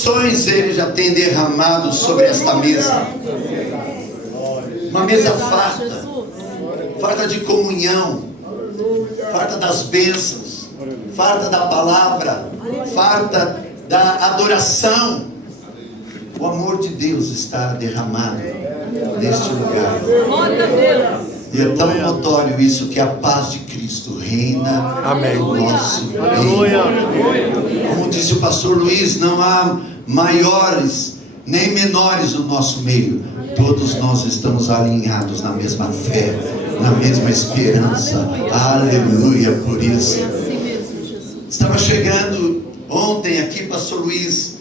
porções Ele já tem derramado sobre esta mesa. Uma mesa farta, farta de comunhão, farta das bênçãos, farta da palavra, farta da adoração. O amor de Deus está derramado neste lugar. E é tão notório isso que a paz de Cristo reina no nosso meio. Como disse o pastor Luiz, não há maiores nem menores no nosso meio. Todos nós estamos alinhados na mesma fé, na mesma esperança. Aleluia por isso. Estava chegando ontem aqui, pastor Luiz,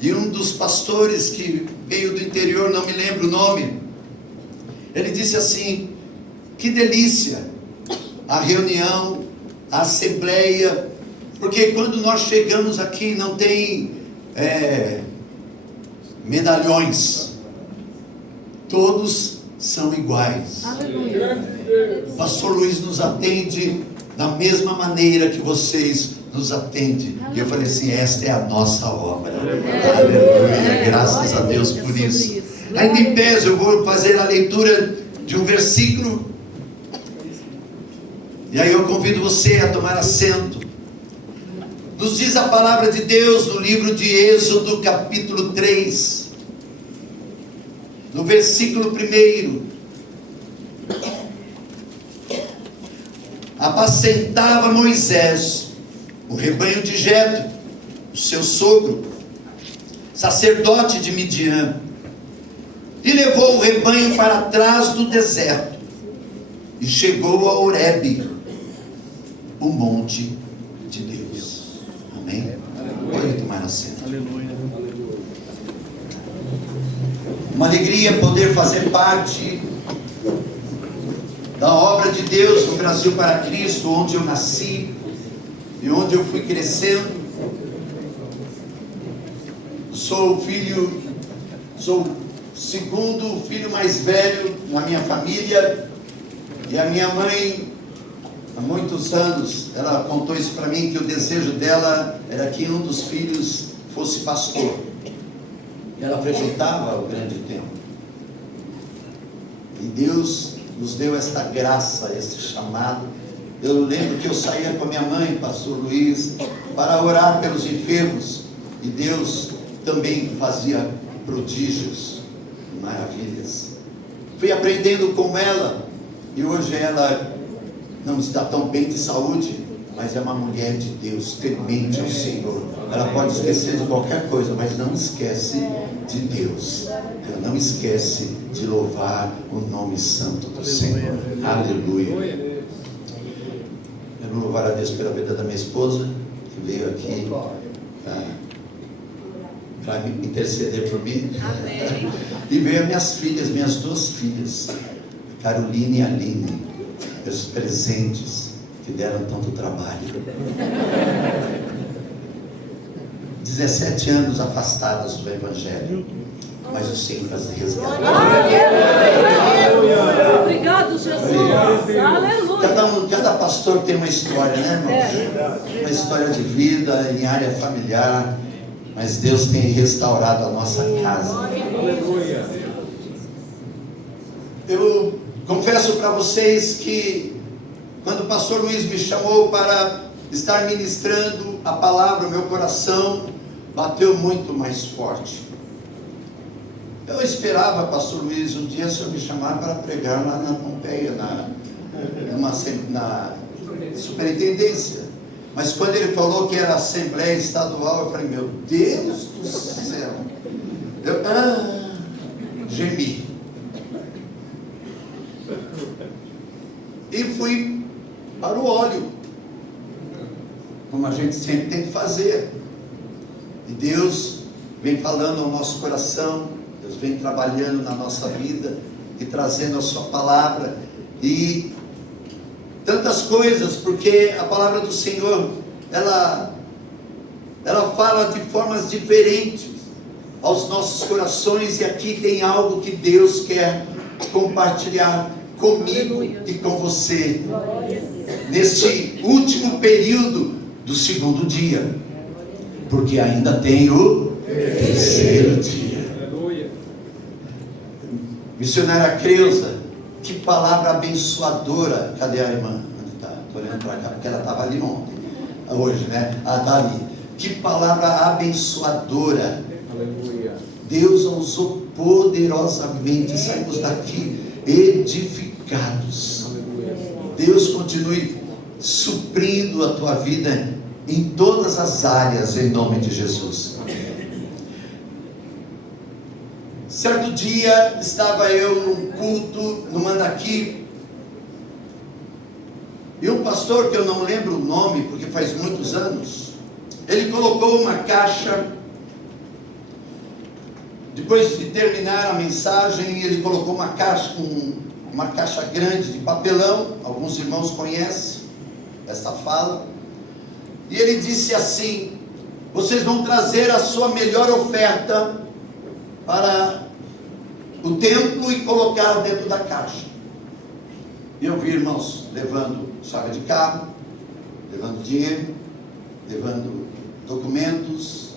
e um dos pastores que veio do interior, não me lembro o nome, ele disse assim: que delícia a reunião, a assembleia, porque quando nós chegamos aqui não tem medalhões, todos são iguais. O pastor Luiz nos atende da mesma maneira que vocês nos atendem. E eu falei assim: esta é a nossa obra. Aleluia, graças a Deus por isso. Ainda em pé, eu vou fazer a leitura de um versículo E aí eu convido você a tomar assento. Nos diz a palavra de Deus no livro de Êxodo, capítulo 3, no versículo 1. Apacentava Moisés o rebanho de Jetro, o seu sogro, sacerdote de Midian, e levou o rebanho para trás do deserto, e chegou a Horebe, o monte de Deus. Amém? Pode tomar assento. Aleluia. Uma alegria poder fazer parte da obra de Deus no Brasil para Cristo, onde eu nasci e onde eu fui crescendo. Sou o segundo filho mais velho na minha família, e a minha mãe, há muitos anos, ela contou isso para mim, que o desejo dela era que um dos filhos fosse pastor. E ela frequentava o grande templo. E Deus nos deu esta graça, este chamado. Eu lembro que eu saía com a minha mãe, pastor Luiz, para orar pelos enfermos, e Deus também fazia prodígios, maravilhas. Fui aprendendo com ela, e hoje ela não está tão bem de saúde, mas é uma mulher de Deus, temente ao Senhor. Ela pode esquecer de qualquer coisa, mas não esquece de Deus. Ela não esquece de louvar o nome santo do Senhor. Aleluia. Eu vou louvar a Deus pela vida da minha esposa, que veio aqui para interceder por mim. Amém. E veio as minhas filhas, minhas duas filhas, Carolina e Aline, meus presentes que deram tanto trabalho. 17 anos afastadas do Evangelho, mas o Senhor as resgatou. Obrigado, Jesus. Aleluia. Cada pastor tem uma história, né, irmãos? Uma história de vida em área familiar, mas Deus tem restaurado a nossa casa. Aleluia. Eu confesso para vocês que quando o pastor Luiz me chamou para estar ministrando a palavra, o meu coração bateu muito mais forte. Eu esperava, pastor Luiz, um dia o senhor me chamar para pregar lá na Pompeia, na superintendência. Mas quando ele falou que era Assembleia Estadual, eu falei, meu Deus do céu. Eu gemi. E fui para o óleo, como a gente sempre tem que fazer. E Deus vem falando ao nosso coração, Deus vem trabalhando na nossa vida e trazendo a sua palavra e tantas coisas, porque a palavra do Senhor, ela fala de formas diferentes aos nossos corações, e aqui tem algo que Deus quer compartilhar comigo e com você neste último período do segundo dia, porque ainda tem o terceiro dia. Missionária Creuza, que palavra abençoadora. Cadê a irmã? Estou olhando para cá, porque ela estava ali ontem, hoje, né? Ela está ali. Que palavra abençoadora. Aleluia. Deus usou poderosamente, saímos daqui edificados. Aleluia. Deus continue suprindo a tua vida em todas as áreas, em nome de Jesus. Certo dia, estava eu num culto, no Mandaqui, e um pastor, que eu não lembro o nome, porque faz muitos anos, ele colocou uma caixa, depois de terminar a mensagem, ele colocou uma caixa grande de papelão, alguns irmãos conhecem essa fala, e ele disse assim: vocês vão trazer a sua melhor oferta para o templo e colocar dentro da caixa. E eu vi irmãos levando chave de carro, levando dinheiro, levando documentos,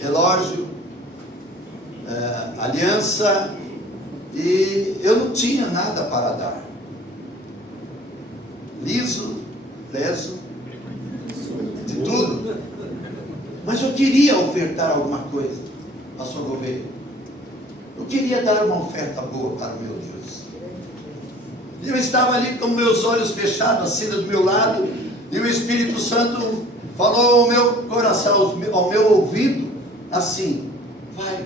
relógio, aliança, e eu não tinha nada para dar. liso, leso, de tudo. Mas eu queria ofertar alguma coisa, pastor Gouveia. Eu queria dar uma oferta boa para o meu Deus. E eu estava ali com meus olhos fechados, assim do meu lado, e o Espírito Santo falou ao meu coração, ao meu ouvido, assim: vai.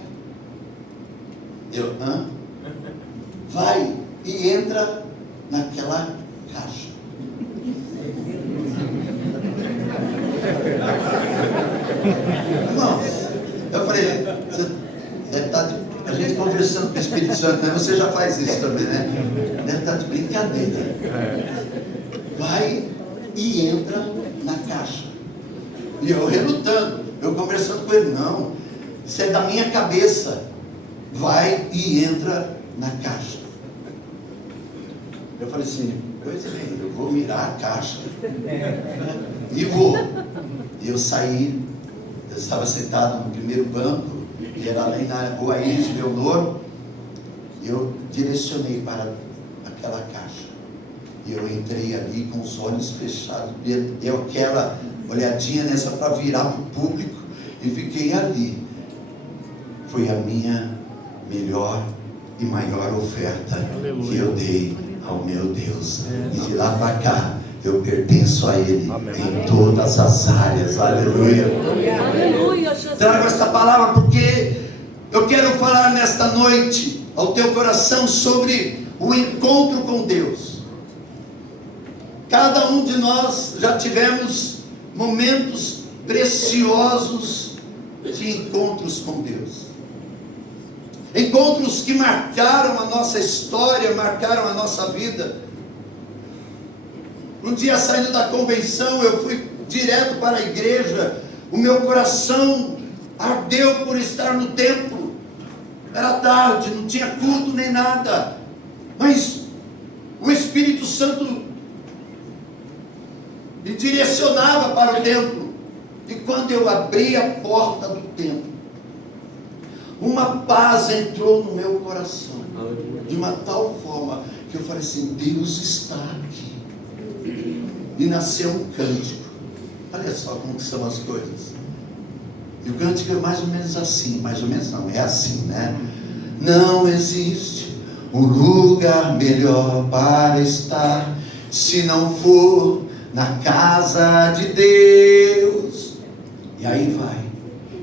Eu, hã? Vai e entra naquela caixa. Irmãos, eu falei, você deve estar a gente conversando com o Espírito Santo, né? Você já faz isso também, né? Deve estar de brincadeira. Vai e entra na caixa. E eu relutando, eu conversando com ele, não, isso é da minha cabeça. Vai e entra na caixa. Eu falei assim, pois bem, eu vou mirar a caixa. E vou. E eu saí, eu estava sentado no primeiro banco, e era ali na rua Iris Leonor, e eu direcionei para aquela caixa. E eu entrei ali com os olhos fechados, deu aquela olhadinha nessa para virar para o público, e fiquei ali. Foi a minha melhor e maior oferta. Aleluia. Que eu dei ao meu Deus. E de lá para cá, eu pertenço a Ele. Amém. Em todas as áreas. Aleluia. Aleluia. Trago esta palavra porque eu quero falar nesta noite ao teu coração sobre o encontro com Deus. Cada um de nós já tivemos momentos preciosos de encontros com Deus. Encontros que marcaram a nossa história, marcaram a nossa vida. Um dia, saindo da convenção, eu fui direto para a igreja. O meu coração ardeu por estar no templo. Era tarde, não tinha culto nem nada, mas o Espírito Santo me direcionava para o templo. E quando eu abri a porta do templo, uma paz entrou no meu coração, de uma tal forma que eu falei assim: Deus está aqui. E nasceu um cântico. Olha só como são as coisas. E o cântico é mais ou menos assim, mais ou menos não, é assim, né? Não existe um lugar melhor para estar, se não for na casa de Deus. E aí vai.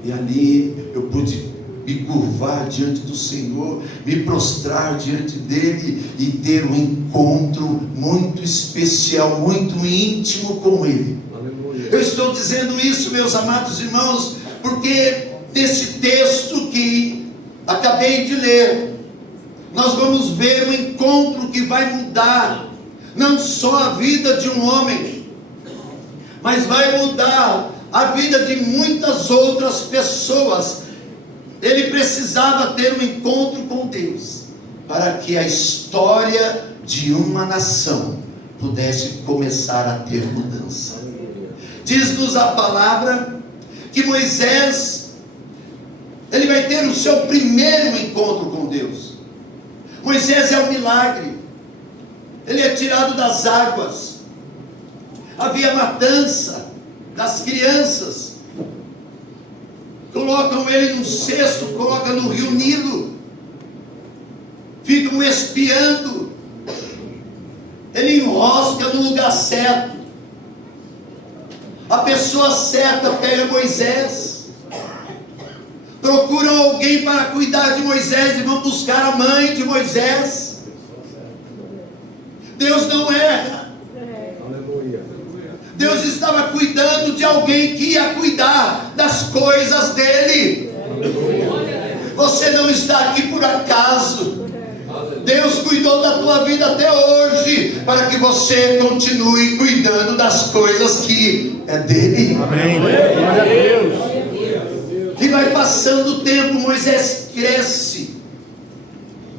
E ali eu pude me curvar diante do Senhor, me prostrar diante dele e ter um encontro muito especial, muito íntimo com ele. Aleluia. Eu estou dizendo isso, meus amados irmãos, porque desse texto que acabei de ler, nós vamos ver um encontro que vai mudar não só a vida de um homem, mas vai mudar a vida de muitas outras pessoas. Ele precisava ter um encontro com Deus para que a história de uma nação pudesse começar a ter mudança. Diz-nos a palavra que Moisés, ele vai ter o seu primeiro encontro com Deus. Moisés é um milagre. Ele é tirado das águas. Havia matança das crianças. Colocam ele num cesto, colocam no rio Nilo, ficam espiando. Ele enrosca no lugar certo. A pessoa certa pega Moisés. Procuram alguém para cuidar de Moisés e vão buscar a mãe de Moisés. Deus não erra. Deus estava cuidando de alguém que ia cuidar das coisas dele. Você não está aqui por acaso. Deus cuidou da tua vida até hoje, para que você continue cuidando das coisas que é dele. Amém. Glória a Deus. E vai passando o tempo, Moisés cresce.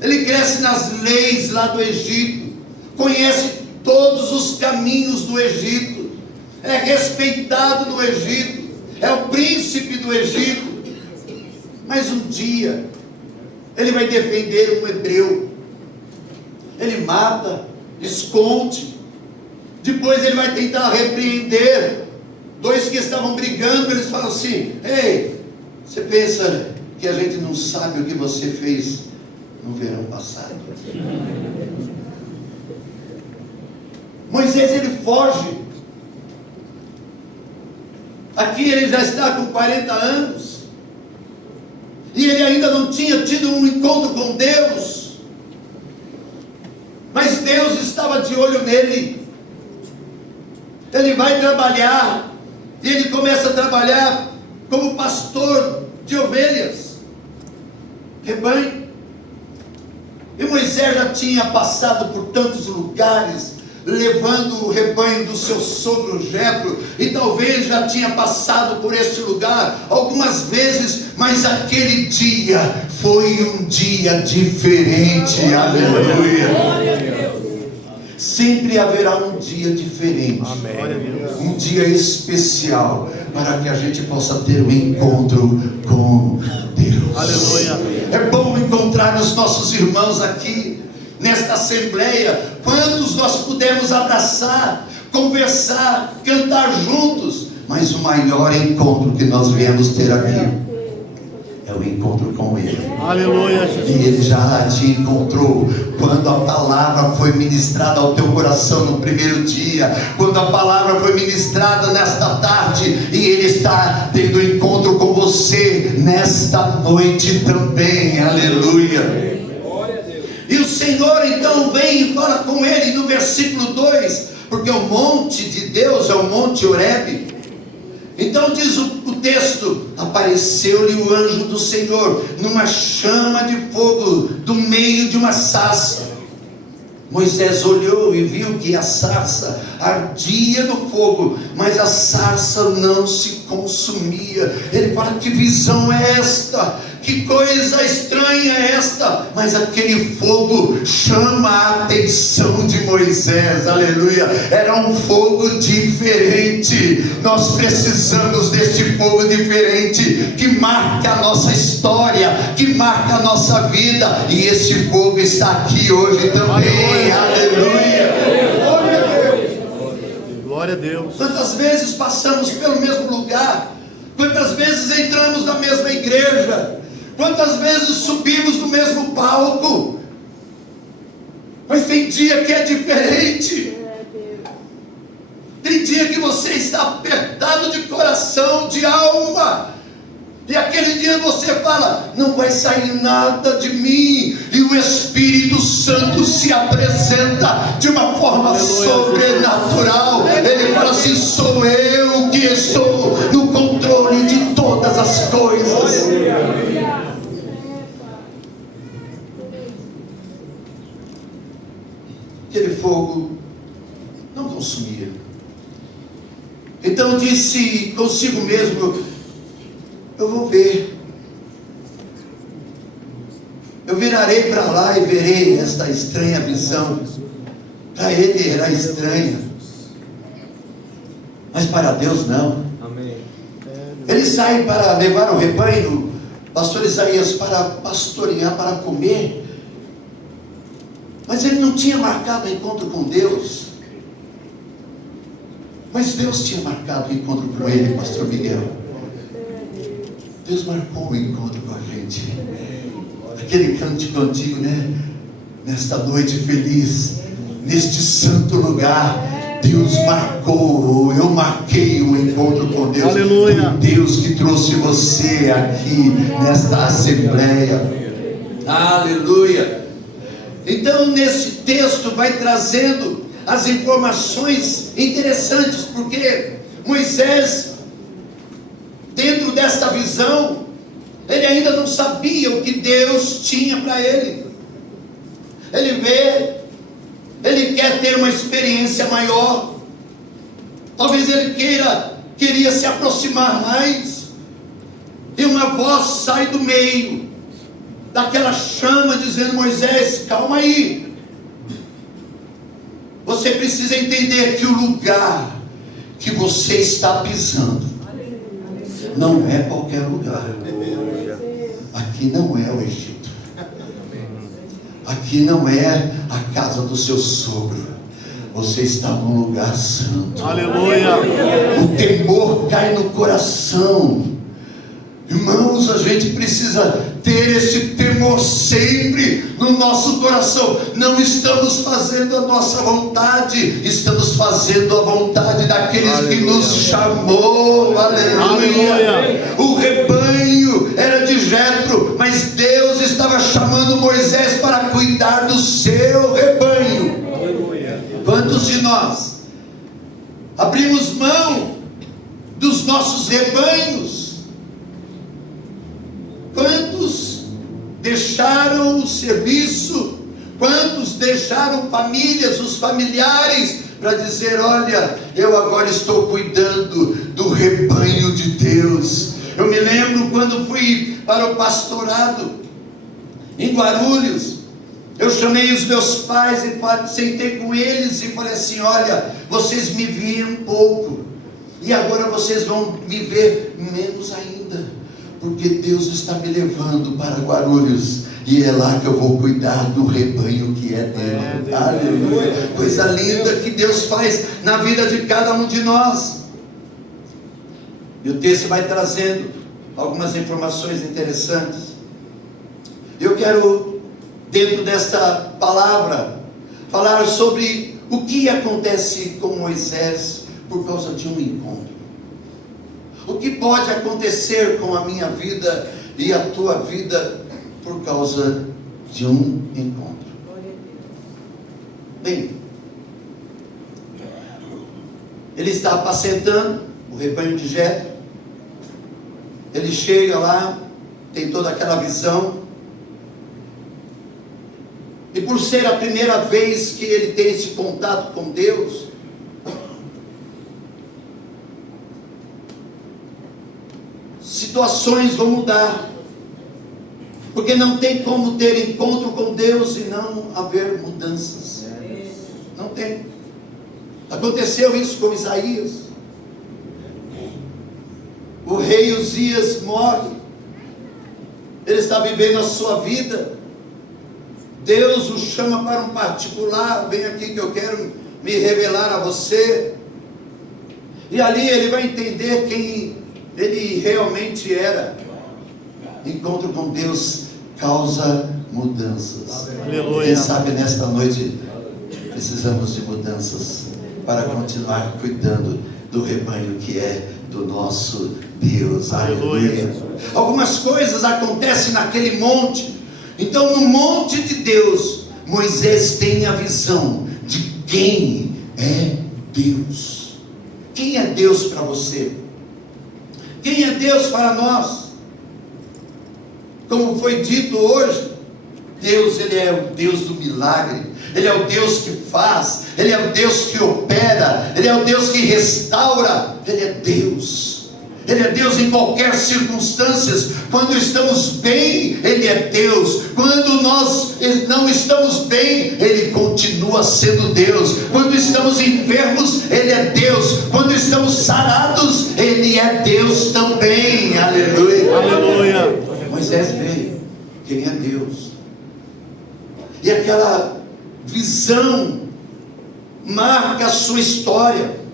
Ele cresce nas leis lá do Egito, conhece todos os caminhos do Egito, é respeitado no Egito, é o príncipe do Egito. Mas um dia ele vai defender um hebreu. Ele mata, esconde, Depois ele vai tentar repreender dois que estavam brigando. Eles falam assim: ei, você pensa que a gente não sabe o que você fez no verão passado? Moisés, ele foge. Aqui ele já está com 40 anos, e ele ainda não tinha tido um encontro com Deus, mas Deus estava de olho nele. Ele vai trabalhar, e ele começa a trabalhar como pastor de ovelhas, rebanho. E Moisés já tinha passado por tantos lugares, levando o rebanho do seu sogro Jetro, e talvez já tinha passado por este lugar algumas vezes, mas aquele dia foi um dia diferente. Aleluia. Sempre haverá um dia diferente, um dia especial, para que a gente possa ter um encontro com Deus. Aleluia. É bom encontrar os nossos irmãos aqui nesta assembleia. Quantos nós pudemos abraçar, conversar, cantar juntos, mas o maior encontro que nós viemos ter aqui é o encontro com Ele. Aleluia, Jesus. E Ele já te encontrou quando a palavra foi ministrada ao teu coração no primeiro dia, quando a palavra foi ministrada nesta tarde, e Ele está tendo encontro com você nesta noite também. Aleluia. E o Senhor então vem e fala com ele no versículo 2, porque o monte de Deus é o monte Horebe. Então diz o texto: apareceu-lhe o anjo do Senhor numa chama de fogo do meio de uma sarça. Moisés olhou e viu que a sarça ardia no fogo, mas a sarça não se consumia. Ele fala: que visão é esta? Que coisa estranha é esta? Mas aquele fogo chama a atenção de Moisés. Aleluia. Era um fogo diferente. Nós precisamos deste fogo diferente, que marca a nossa história, que marca a nossa vida. E esse fogo está aqui hoje também. Aleluia. Glória a Deus. Quantas vezes passamos pelo mesmo lugar? Quantas vezes entramos na mesma igreja? Quantas vezes subimos no mesmo palco? Mas tem dia que é diferente. Tem dia que você está apertado de coração, de alma, e aquele dia você fala: não vai sair nada de mim. E o Espírito Santo se apresenta de uma forma sobrenatural. Ele fala assim: sou eu que estou no controle de todas as coisas. Aquele fogo não consumia. Então disse consigo mesmo: eu vou ver. Eu virarei para lá e verei esta estranha visão. Para ele era estranha, mas para Deus não. Amém. Ele sai para levar o rebanho, pastor Isaías, para pastorear, para comer. Mas ele não tinha marcado o encontro com Deus. Mas Deus tinha marcado o encontro com ele, pastor Miguel. Deus marcou o encontro com a gente. Aquele cântico antigo, né? Nesta noite feliz, neste santo lugar, Deus marcou, eu marquei o encontro com Deus. Aleluia. Foi Deus que trouxe você aqui nesta assembleia. Aleluia. Então nesse texto vai trazendo as informações interessantes, porque Moisés, dentro desta visão, ele ainda não sabia o que Deus tinha para ele. Ele vê, ele quer ter uma experiência maior. Talvez ele queria se aproximar mais. E uma voz sai do meio daquela chama dizendo: Moisés, calma aí. Você precisa entender que o lugar que você está pisando não é qualquer lugar. Aqui não é o Egito. Aqui não é a casa do seu sogro. você está num lugar santo. Aleluia. O temor cai no coração. Irmãos, a gente precisa ter esse temor sempre no nosso coração. Não estamos fazendo a nossa vontade, estamos fazendo a vontade daqueles que nos chamou. Aleluia. O rebanho era de Jetro, mas Deus estava chamando Moisés para cuidar do seu rebanho. Quantos de nós abrimos mão dos nossos rebanhos? Quantos deixaram o serviço? Quantos deixaram famílias, os familiares, para dizer: olha, eu agora estou cuidando do rebanho de Deus. Eu me lembro quando fui para o pastorado em Guarulhos. Eu chamei os meus pais e sentei com eles e falei assim: olha, vocês me viam pouco, e agora vocês vão me ver menos ainda, porque Deus está me levando para Guarulhos, e é lá que eu vou cuidar do rebanho que é dele. Aleluia. Coisa linda que Deus faz na vida de cada um de nós. E o texto vai trazendo algumas informações interessantes. Eu quero, dentro desta palavra, falar sobre o que acontece com Moisés por causa de um encontro. O que pode acontecer com a minha vida e a tua vida por causa de um encontro? Bem, ele está apacentando o rebanho de Jetro. Ele chega lá, tem toda aquela visão, e por ser a primeira vez que ele tem esse contato com Deus, situações vão mudar, porque não tem como ter encontro com Deus e não haver mudanças. Não tem. Aconteceu isso com Isaías. O rei Uzias morre, ele está vivendo a sua vida, Deus o chama para um particular: vem aqui que eu quero me revelar a você. E ali ele vai entender quem ele realmente era. Encontro com Deus causa mudanças. Aleluia. Quem sabe nesta noite precisamos de mudanças para continuar cuidando do rebanho que é do nosso Deus. Aleluia. Algumas coisas acontecem naquele monte. Então, no monte de Deus, Moisés tem a visão de quem é Deus. Quem é Deus para você? Quem é Deus para nós? Como foi dito hoje, Deus, Ele é o Deus do milagre, Ele é o Deus que faz, Ele é o Deus que opera, Ele é o Deus que restaura, Ele é Deus. Ele é Deus em qualquer circunstância. Quando estamos bem, Ele é Deus. Quando nós não estamos bem, Ele continua sendo Deus. Quando estamos enfermos, Ele é Deus. Quando estamos sarados, Ele é Deus também. Aleluia. Aleluia. Moisés veio, quem é Deus? E aquela visão marca a sua história.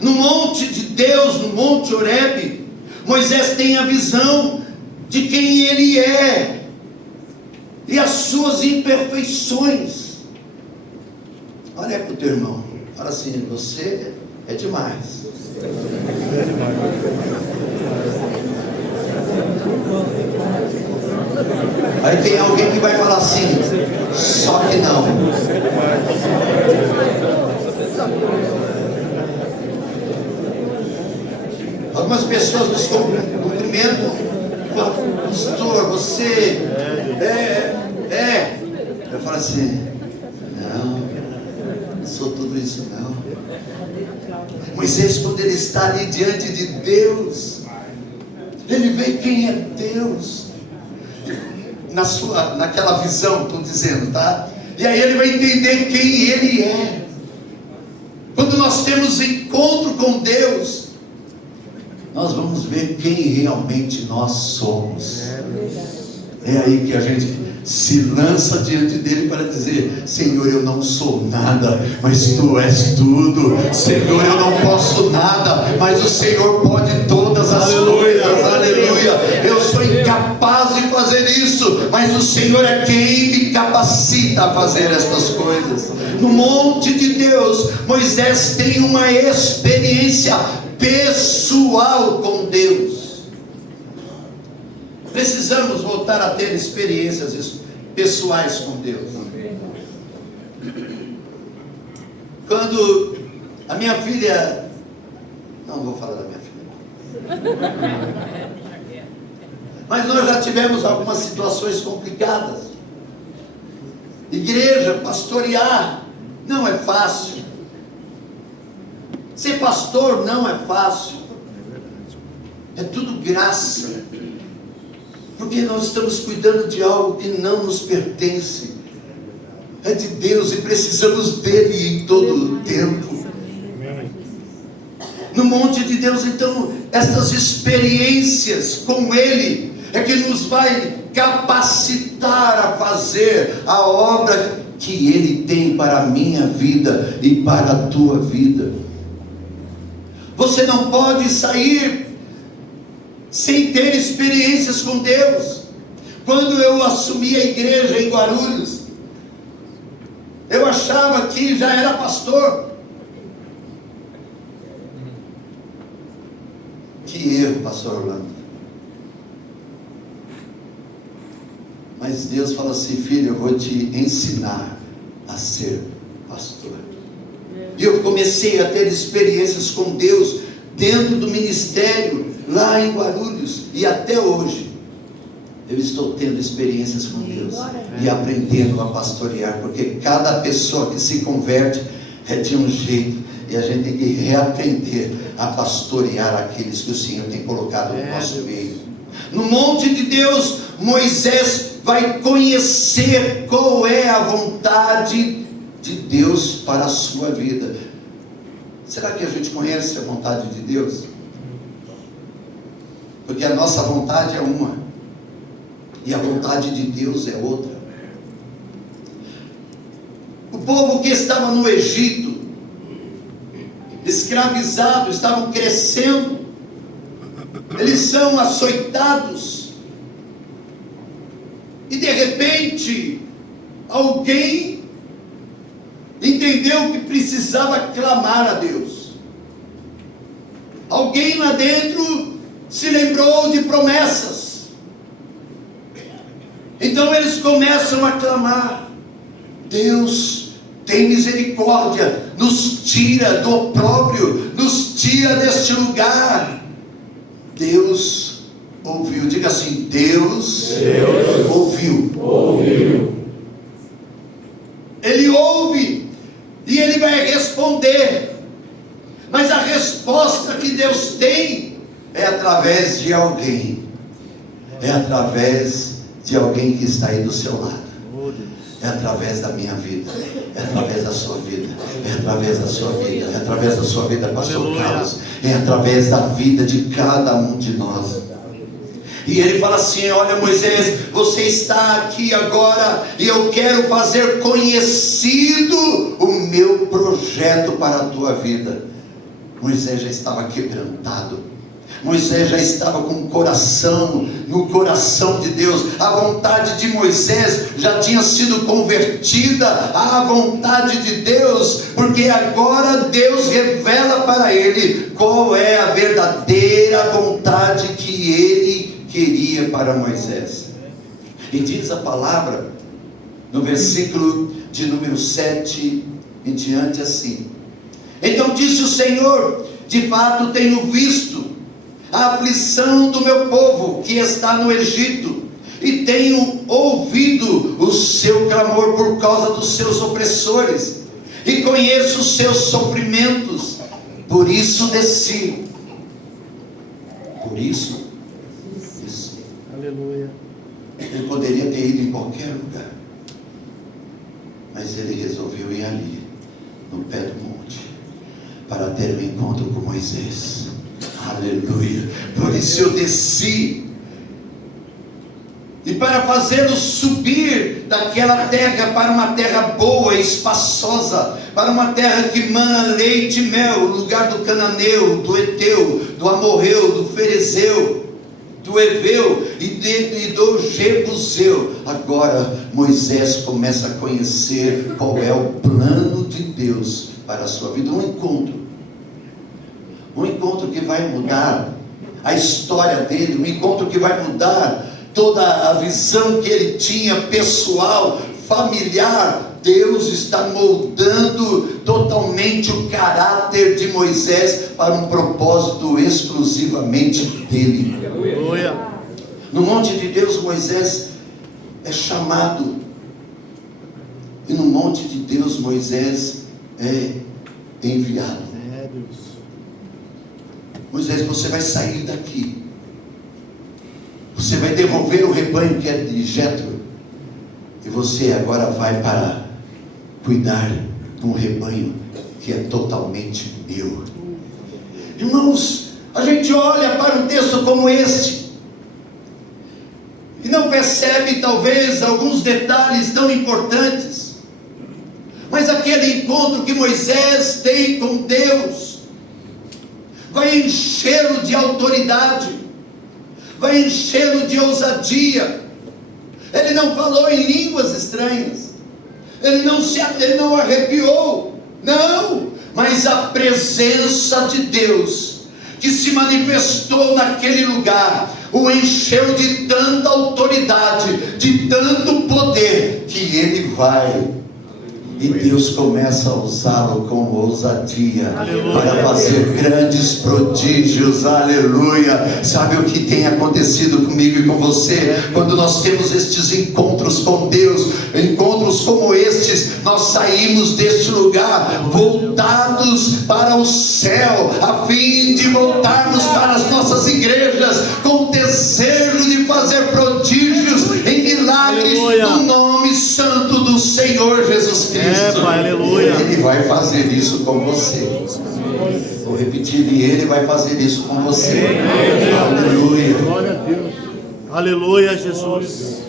No monte de Deus, no monte Horebe, Moisés tem a visão de quem ele é e as suas imperfeições. Olha para o teu irmão, fala assim: você é demais. Aí tem alguém que vai falar assim: só que não. Algumas pessoas nos cumprimentam e falam: pastor, você Eu falo assim: não sou tudo isso não. Moisés, quando ele está ali diante de Deus, ele vê quem é Deus naquela visão, estou dizendo, tá? E aí ele vai entender quem ele é. Quando nós temos encontro com Deus, nós vamos ver quem realmente nós somos. É aí que a gente se lança diante dele para dizer: Senhor, eu não sou nada, mas tu és tudo. Senhor, eu não posso nada, mas o Senhor pode todas as coisas. Aleluia. Eu sou incapaz de fazer isso, mas o Senhor é quem me capacita a fazer estas coisas. No monte de Deus, Moisés tem uma experiência pessoal com Deus. Precisamos voltar a ter experiências pessoais com Deus. Quando a minha filha, não vou falar da minha filha, mas nós já tivemos algumas situações complicadas. Igreja, pastorear não é fácil. Ser pastor não é fácil. É tudo graça. Porque nós estamos cuidando de algo que não nos pertence. É de Deus e precisamos dele em todo o tempo. No monte de Deus, então, estas experiências com ele é que nos vai capacitar a fazer a obra que ele tem para a minha vida e para a tua vida. Você não pode sair sem ter experiências com Deus. Quando eu assumi a igreja em Guarulhos, eu achava que já era pastor. Que erro, pastor Orlando. Mas Deus fala assim: filho, eu vou te ensinar a ser pastor. E eu comecei a ter experiências com Deus dentro do ministério lá em Guarulhos, e até hoje eu estou tendo experiências com Deus e aprendendo a pastorear, porque cada pessoa que se converte é de um jeito, e a gente tem que reaprender a pastorear aqueles que o Senhor tem colocado no nosso meio. No monte de Deus, Moisés vai conhecer qual é a vontade de Deus para a sua vida. Será que a gente conhece a vontade de Deus? Porque a nossa vontade é uma, e a vontade de Deus é outra. O povo que estava no Egito, escravizado, estavam crescendo, eles são açoitados, e de repente alguém entendeu que precisava clamar a Deus. Alguém lá dentro se lembrou de promessas. Então eles começam a clamar: Deus, tem misericórdia, nos tira do opróbrio, nos tira deste lugar. Deus ouviu. Diga assim: Deus ouviu. Ele ouve e ele vai responder. Mas a resposta que Deus tem é através de alguém. É através de alguém que está aí do seu lado. É através da minha vida. É através da sua vida. É através da sua vida. É através da sua vida, pastor Carlos. É através da vida de cada um de nós. E ele fala assim: olha, Moisés, você está aqui agora, e eu quero fazer conhecido o meu projeto para a tua vida. Moisés já estava quebrantado. Moisés já estava com o coração no coração de Deus. A vontade de Moisés já tinha sido convertida à vontade de Deus, porque agora Deus revela para ele qual é a verdadeira vontade que ele queria para Moisés. E diz a palavra no versículo de número 7 em diante assim: então disse o Senhor, de fato tenho visto a aflição do meu povo que está no Egito, e tenho ouvido o seu clamor por causa dos seus opressores, e conheço os seus sofrimentos, por isso desci. Por isso desci. Aleluia. Ele poderia ter ido em qualquer lugar, mas ele resolveu ir ali, no pé do monte, para ter um encontro com Moisés. Aleluia. Por isso eu desci. e para fazê-los subir daquela terra para uma terra boa e espaçosa, para uma terra que mana leite e mel, o lugar do cananeu, do eteu, do amorreu, do ferezeu, do Eveu e do Jebuseu. Agora Moisés começa a conhecer qual é o plano de Deus para a sua vida. Um encontro que vai mudar a história dele, um encontro que vai mudar toda a visão que ele tinha, pessoal, familiar. Deus está moldando totalmente o caráter de Moisés para um propósito exclusivamente dele. No monte de Deus, Moisés é chamado, e no monte de Deus, Moisés é enviado. Moisés, você vai sair daqui, você vai devolver o rebanho que é de Jetro, e você agora vai para cuidar de um rebanho que é totalmente meu. Irmãos, a gente olha para um texto como este e não percebe talvez alguns detalhes tão importantes, mas aquele encontro que Moisés tem com Deus vai enchê-lo de autoridade, vai enchê-lo de ousadia. Ele não falou em línguas estranhas, ele não arrepiou, não, mas a presença de Deus que se manifestou naquele lugar o encheu de tanta autoridade, de tanto poder, que ele vai, e Deus começa a usá-lo com ousadia, aleluia, para fazer grandes prodígios, aleluia. Sabe o que tem acontecido comigo e com você? Quando nós temos estes encontros com Deus, encontros como estes, nós saímos deste lugar voltados para o céu, a fim de voltarmos para as nossas igrejas com desejo de fazer prodígios em milagres, aleluia, no nome santo do Senhor Jesus Cristo. Pai, aleluia. Ele vai fazer isso com você. Vou repetir, e Ele vai fazer isso com você. Aleluia. Glória a Deus. Aleluia, Jesus.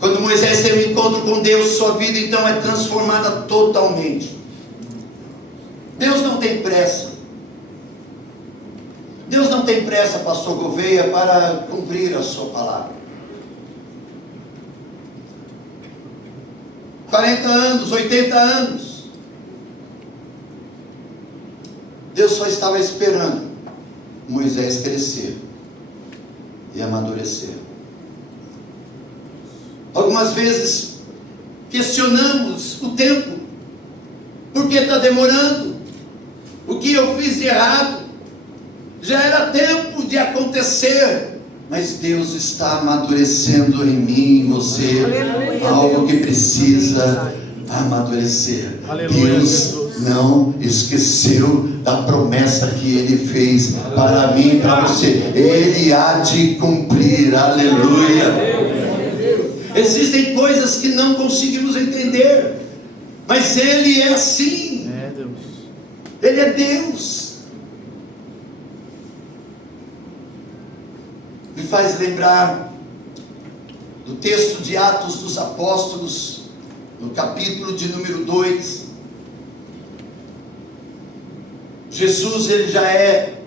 Quando Moisés tem um encontro com Deus, sua vida então é transformada totalmente. Deus não tem pressa. Deus não tem pressa, pastor Gouveia, para cumprir a sua palavra. 40 anos, 80 anos, Deus só estava esperando Moisés crescer e amadurecer. Algumas vezes questionamos o tempo, por que está demorando? O que eu fiz de errado? Já era tempo de acontecer. Mas Deus está amadurecendo em mim e em você, aleluia, algo que precisa amadurecer. Aleluia, Deus Jesus não esqueceu da promessa que Ele fez para mim e para você. Ele há de cumprir, aleluia. Existem coisas que não conseguimos entender, mas Ele é assim. Ele é Deus. Me faz lembrar do texto de Atos dos Apóstolos, no capítulo de número 2. Jesus, ele já é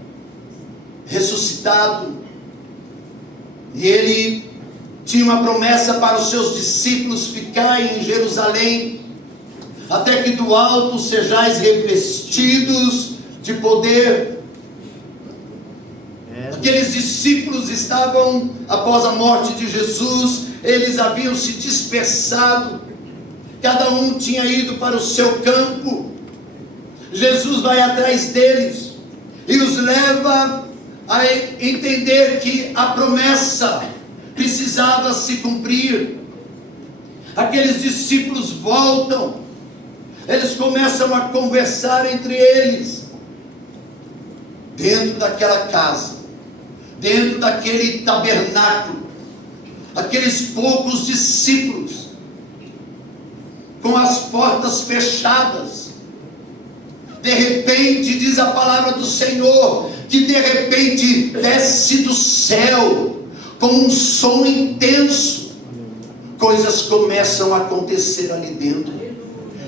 ressuscitado, e ele tinha uma promessa para os seus discípulos: ficarem em Jerusalém, até que do alto sejais revestidos de poder. Aqueles discípulos estavam, após a morte de Jesus, eles haviam se dispersado, cada um tinha ido para o seu campo. Jesus vai atrás deles e os leva a entender que a promessa precisava se cumprir. Aqueles discípulos voltam, eles começam a conversar entre eles, dentro daquela casa, dentro daquele tabernáculo, aqueles poucos discípulos, com as portas fechadas. De repente, diz a palavra do Senhor, que de repente desce do céu com um som intenso, coisas começam a acontecer ali dentro.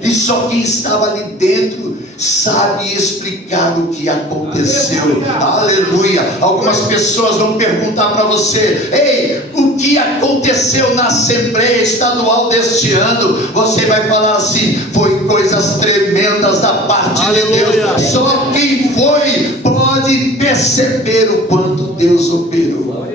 E só quem estava ali dentro sabe explicar o que aconteceu. Aleluia. Algumas pessoas vão perguntar para você: ei, o que aconteceu na Assembleia Estadual deste ano? Você vai falar assim: foi coisas tremendas da parte de Deus. Só quem foi pode perceber o quanto Deus operou.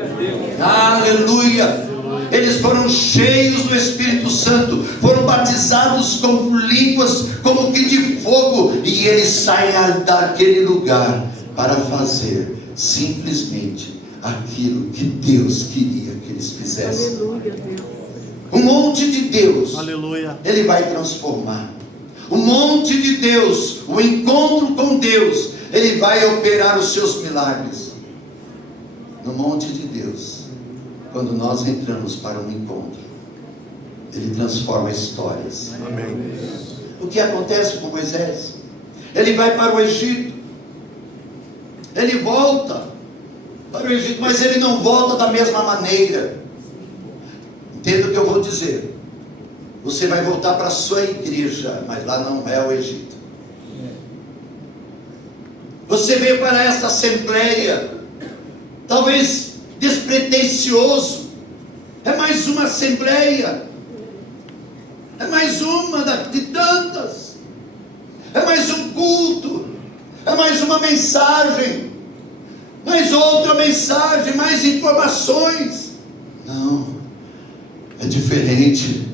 Aleluia. Eles foram cheios do Espírito Santo, foram batizados com línguas como que de fogo, e eles saem daquele lugar para fazer simplesmente aquilo que Deus queria que eles fizessem. Um monte de Deus, aleluia, Ele vai transformar. Um monte de Deus, o encontro com Deus, Ele vai operar os seus milagres. No monte de Deus, quando nós entramos para um encontro, Ele transforma histórias. Amém. O que acontece com Moisés? Ele vai para o Egito, ele volta para o Egito, mas ele não volta da mesma maneira. Entenda o que eu vou dizer. Você vai voltar para a sua igreja, mas lá não é o Egito. Você veio para essa assembleia, talvez despretensioso, é mais uma assembleia, é mais uma de tantas, é mais um culto, é mais uma mensagem, mais outra mensagem, mais informações. Não, é diferente.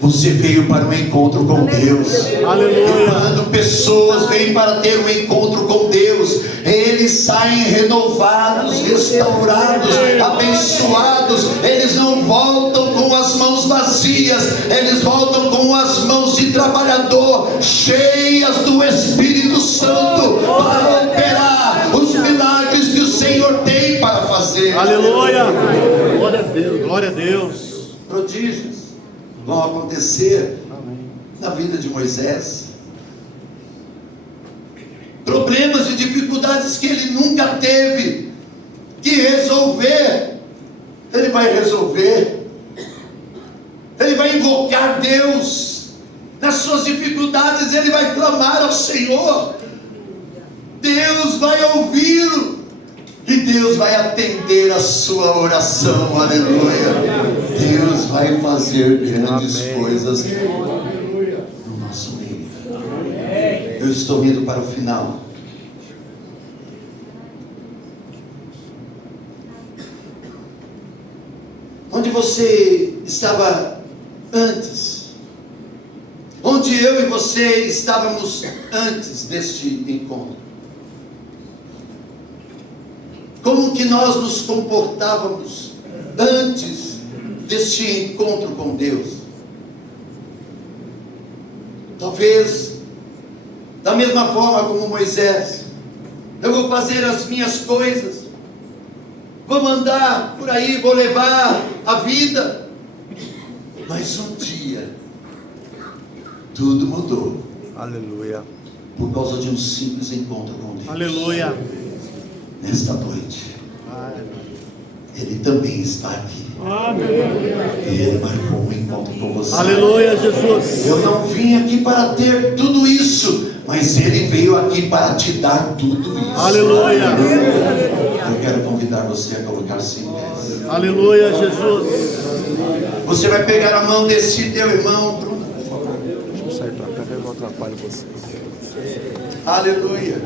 Você veio para um encontro com Deus. Aleluia. Quando pessoas vêm para ter um encontro com Deus, eles saem renovados, restaurados, abençoados. Eles não voltam com as mãos vazias, eles voltam com as mãos de trabalhador, cheias do Espírito Santo, para operar os milagres que o Senhor tem para fazer. Aleluia. Glória a Deus. Glória a Deus. Prodígios vão acontecer na vida de Moisés. Problemas e dificuldades que ele nunca teve que resolver, ele vai resolver. Ele vai invocar Deus. Nas suas dificuldades ele vai clamar ao Senhor. Deus vai ouvi-lo e Deus vai atender a sua oração. Aleluia. Deus vai fazer grandes coisas no nosso meio. Eu estou indo para o final. Onde você estava antes? Onde eu e você estávamos antes deste encontro? Como que nós nos comportávamos antes deste encontro com Deus? Talvez da mesma forma como Moisés, eu vou fazer as minhas coisas, vou mandar por aí, vou levar a vida, mas um dia tudo mudou. Aleluia. Por causa de um simples encontro com Deus. Aleluia. Nesta noite, Ele também está aqui. Amém. E Ele marcou um encontro com você. Aleluia, Jesus. Eu não vim aqui para ter tudo isso, mas Ele veio aqui para te dar tudo isso. Aleluia. Eu quero convidar você a colocar-se em pé. Aleluia, Jesus. Você vai pegar a mão desse teu irmão, Bruno. Deixa eu sair para cá, eu não atrapalho você. Aleluia.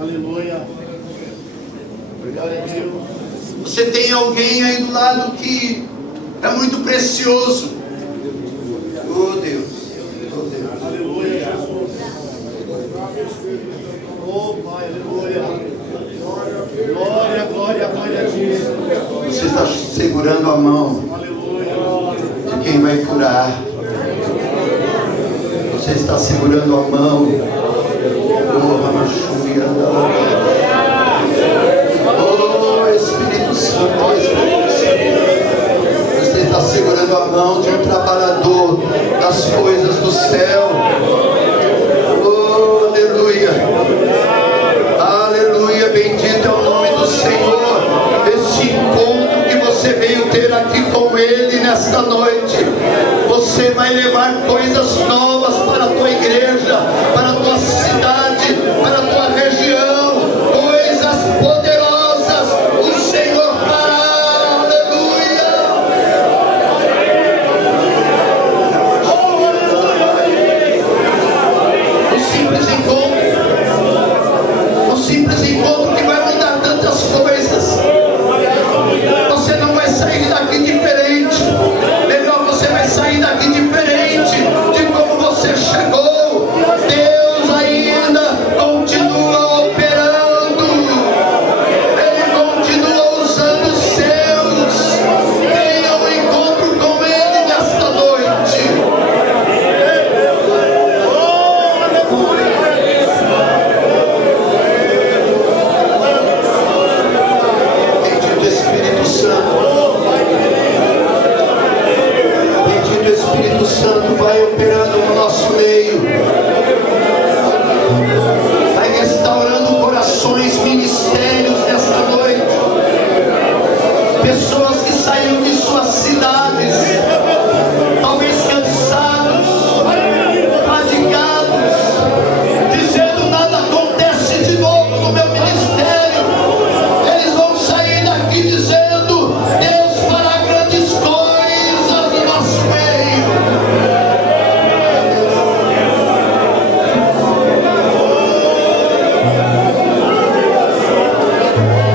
Aleluia. Glória a Deus. Você tem alguém aí do lado que é muito precioso. Oh Deus. Oh Deus. Aleluia, Jesus. Oh Pai, aleluia. Glória, glória, glória a Deus. Você está segurando a mão de quem vai curar. Você está segurando a mão. Oh, Ramachurianda. Você está segurando a mão de um trabalhador das coisas do céu. Oh, aleluia. Aleluia, bendito é o nome do Senhor. Este encontro que você nesta noite. Você vai levar coisas novas para a tua igreja, para a tua cidade, para a tua região. Coisas poderosas o Senhor fará. Aleluia. Um simples encontro que vai mudar tantas coisas. Você não vai sair daqui diferente. Melhor, você vai sair daqui diferente de como você chegou. Deus ainda continua operando. Ele continua usando os seus. Tenha um encontro com Ele nesta noite. Bendito Espírito Santo. Bendito Espírito Santo, vai operando no nosso meio. Vai restaurando corações, ministérios nesta noite. Pessoas que saíram de suas cidades, talvez cansados, fadigados, dizendo: nada acontece de novo no meu ministério. Eles vão sair daqui dizendo: Deus fará grandes coisas no nosso meio.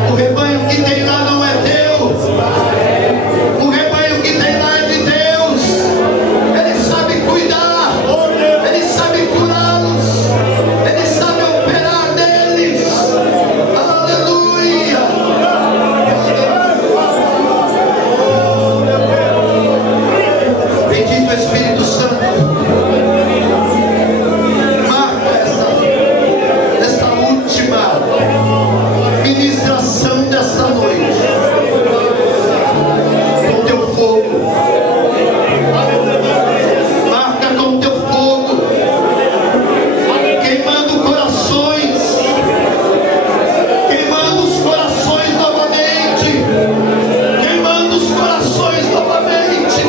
O rebanho que tem lá não é teu. O rebanho que tem lá é de Deus. Ele sabe cuidar. Ele sabe curá-los. Ele sabe operar neles. Aleluia. Bendito Espírito Santo. Marca esta última ministração desta noite com teu fogo. Marca com teu fogo, queimando corações, queimando os corações novamente, queimando os corações novamente.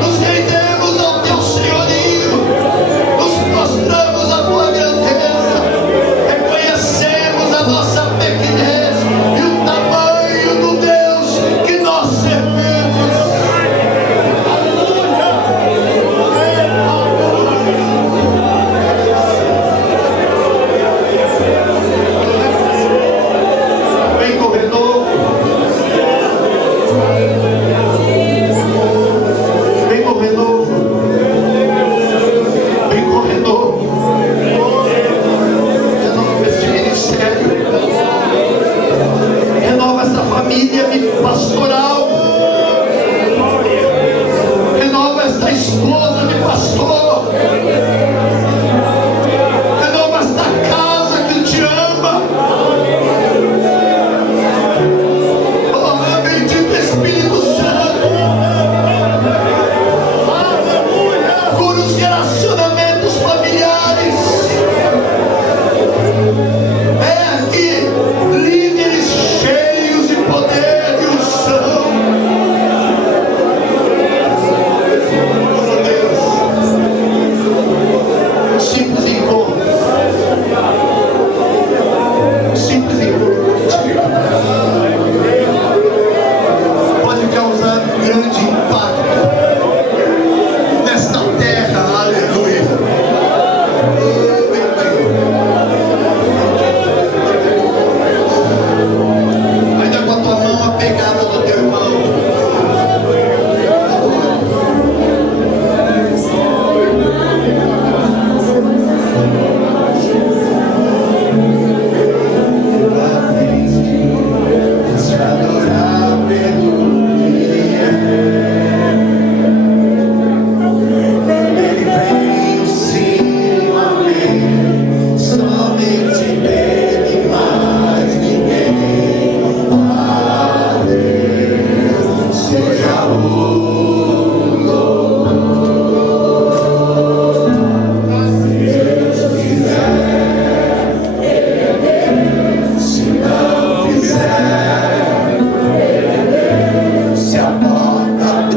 Nos rendemos ao teu senhorio, nos prostramos à tua grandeza, reconhecemos a nossa pequenez e o tamanho do Deus que nós servimos. Vem com renovo. Vem com renovo. Vem com renovo. Renova este ministério. Renova esta família pastoral. Renova esta esposa de pastor. Renova esta casa que te ama. Oh, bendito Espírito Santo. Cura os relacionamentos familiares. É aqui líderes cheios de poder e unção. Oh Deus. Um simples encontro. Um simples encontro contigo pode causar um grande impacto nesta terra. Aleluia. Oh, bendito. Ainda com a tua mão apegada do teu irmão. Ele vem sim, amém. Somente dele, mais ninguém. A Deus seja o louvor. Se Deus quiser, Ele é Deus. Se não fizer, Ele é Deus. Se a porta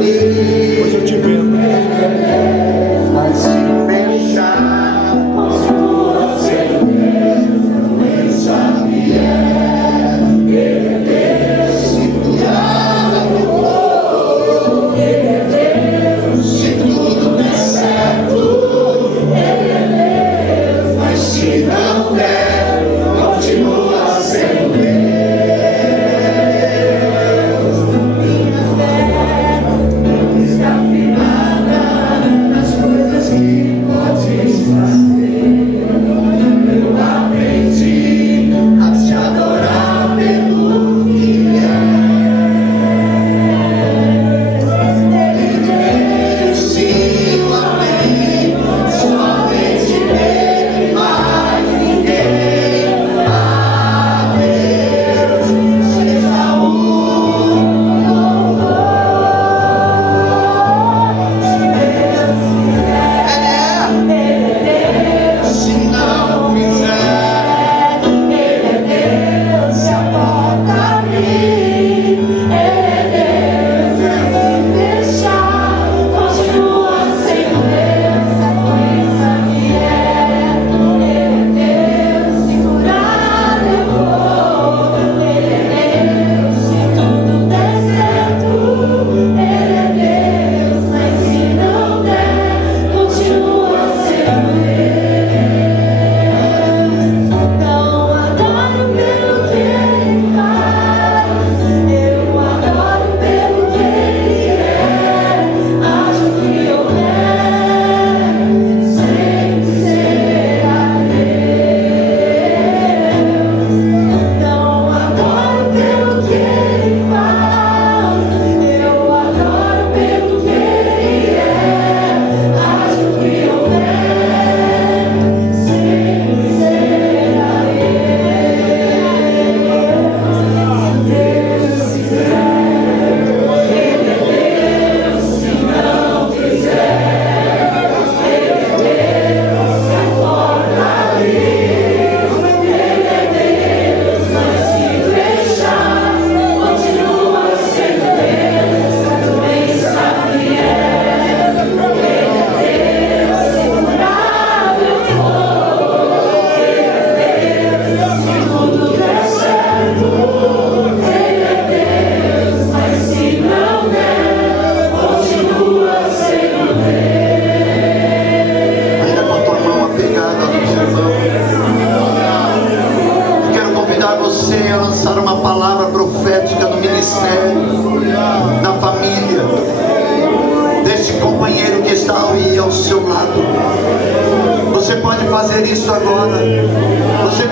palavra profética no ministério, na família, deste companheiro que está aí ao seu lado. Você pode fazer isso agora. Você